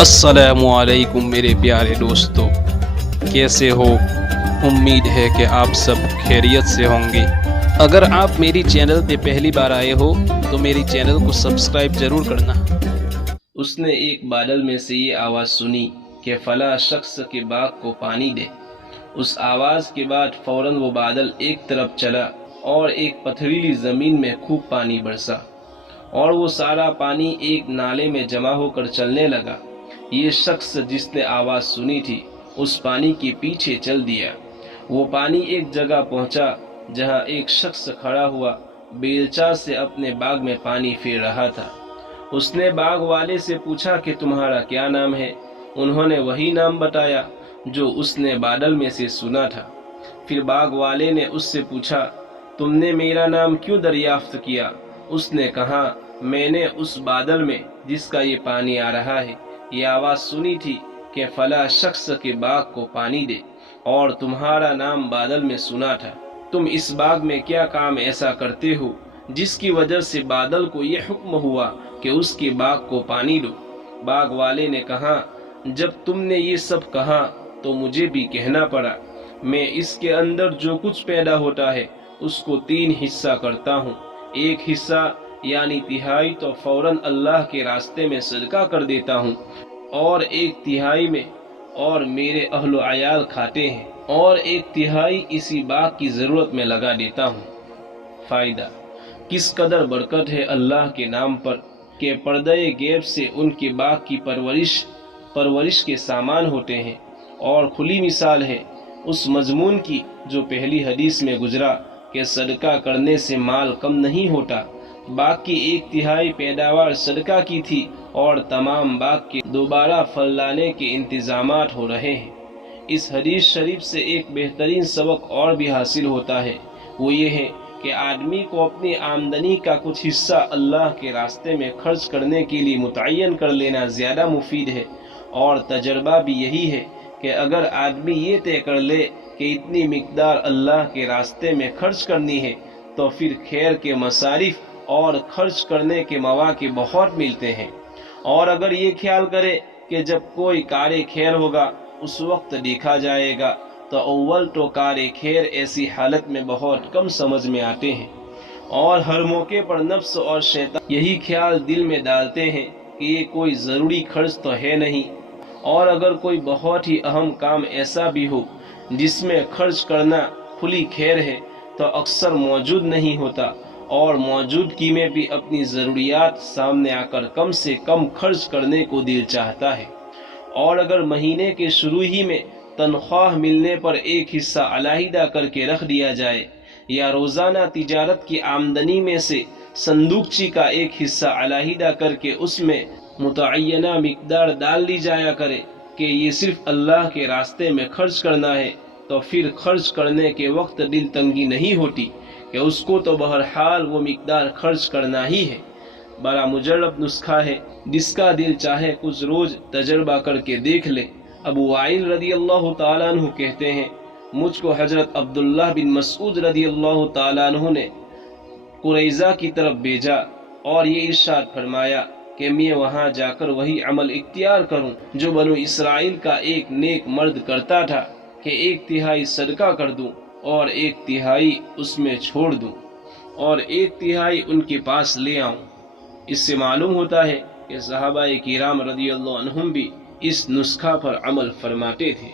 السلام علیکم میرے پیارے دوستو، کیسے ہو؟ امید ہے کہ آپ سب خیریت سے ہوں گے۔ اگر آپ میری چینل پہ پہلی بار آئے ہو تو میری چینل کو سبسکرائب ضرور کرنا۔ اس نے ایک بادل میں سے یہ آواز سنی کہ فلاں شخص کے باغ کو پانی دے۔ اس آواز کے بعد فوراً وہ بادل ایک طرف چلا اور ایک پتھریلی زمین میں خوب پانی برسا، اور وہ سارا پانی ایک نالے میں جمع ہو کر چلنے لگا۔ یہ شخص جس نے آواز سنی تھی اس پانی کے پیچھے چل دیا۔ وہ پانی ایک جگہ پہنچا جہاں ایک شخص کھڑا ہوا بیلچہ سے اپنے باغ میں پانی پھیر رہا تھا۔ اس نے باغ والے سے پوچھا کہ تمہارا کیا نام ہے؟ انہوں نے وہی نام بتایا جو اس نے بادل میں سے سنا تھا۔ پھر باغ والے نے اس سے پوچھا، تم نے میرا نام کیوں دریافت کیا؟ اس نے کہا، میں نے اس بادل میں جس کا یہ پانی آ رہا ہے یہ آواز سنی تھی کہ فلاں شخص کے باغ کو پانی دے، اور تمہارا نام بادل میں سنا تھا۔ تم اس باغ میں کیا کام ایسا کرتے ہو جس کی وجہ سے بادل کو یہ حکم ہوا کہ اس کے باغ کو پانی دو؟ باغ والے نے کہا، جب تم نے یہ سب کہا تو مجھے بھی کہنا پڑا۔ میں اس کے اندر جو کچھ پیدا ہوتا ہے اس کو 3 حصہ کرتا ہوں۔ ایک حصہ یعنی تہائی تو فوراً اللہ کے راستے میں صدقہ کر دیتا ہوں، اور 1/3 میں اور میرے اہل و عیال کھاتے ہیں، اور 1/3 اسی باغ کی ضرورت میں لگا دیتا ہوں۔ فائدہ: کس قدر برکت ہے اللہ کے نام پر کہ پردہ غیب سے ان کے باغ کی پرورش کے سامان ہوتے ہیں، اور کھلی مثال ہے اس مضمون کی جو پہلی حدیث میں گزرا کہ صدقہ کرنے سے مال کم نہیں ہوتا۔ باغ کی 1/3 پیداوار صدقہ کی تھی، اور تمام باغ کے دوبارہ پھل لانے کے انتظامات ہو رہے ہیں۔ اس حدیث شریف سے ایک بہترین سبق اور بھی حاصل ہوتا ہے، وہ یہ ہے کہ آدمی کو اپنی آمدنی کا کچھ حصہ اللہ کے راستے میں خرچ کرنے کے لیے متعین کر لینا زیادہ مفید ہے۔ اور تجربہ بھی یہی ہے کہ اگر آدمی یہ طے کر لے کہ اتنی مقدار اللہ کے راستے میں خرچ کرنی ہے تو پھر خیر کے مصارف اور خرچ کرنے کے مواقع بہت ملتے ہیں۔ اور اگر یہ خیال کرے کہ جب کوئی کار خیر ہوگا اس وقت دیکھا جائے گا، تو اول تو کار خیر ایسی حالت میں بہت کم سمجھ میں آتے ہیں، اور ہر موقع پر نفس اور شیطان یہی خیال دل میں ڈالتے ہیں کہ یہ کوئی ضروری خرچ تو ہے نہیں۔ اور اگر کوئی بہت ہی اہم کام ایسا بھی ہو جس میں خرچ کرنا کھلی خیر ہے تو اکثر موجود نہیں ہوتا، اور موجودگی میں بھی اپنی ضروریات سامنے آ کر کم سے کم خرچ کرنے کو دل چاہتا ہے۔ اور اگر مہینے کے شروع ہی میں تنخواہ ملنے پر ایک حصہ علیحدہ کر کے رکھ دیا جائے، یا روزانہ تجارت کی آمدنی میں سے صندوقچی کا ایک حصہ علیحدہ کر کے اس میں متعینہ مقدار ڈال لی جایا کرے کہ یہ صرف اللہ کے راستے میں خرچ کرنا ہے، تو پھر خرچ کرنے کے وقت دل تنگی نہیں ہوتی کہ اس کو تو بہرحال وہ مقدار خرچ کرنا ہی ہے۔ بڑا مجرب نسخہ ہے، جس کا دل چاہے کچھ روز تجربہ کر کے دیکھ لے۔ ابو وائل رضی اللہ تعالیٰ عنہ کہتے ہیں، مجھ کو حضرت عبداللہ بن مسعود رضی اللہ تعالیٰ عنہ نے قریظہ کی طرف بھیجا اور یہ ارشاد فرمایا کہ میں وہاں جا کر وہی عمل اختیار کروں جو بنو اسرائیل کا ایک نیک مرد کرتا تھا، کہ 1/3 صدقہ کر دوں اور 1/3 اس میں چھوڑ دوں، اور 1/3 ان کے پاس لے آؤں۔ اس سے معلوم ہوتا ہے کہ صحابہ کرام رضی اللہ عنہم بھی اس نسخہ پر عمل فرماتے تھے۔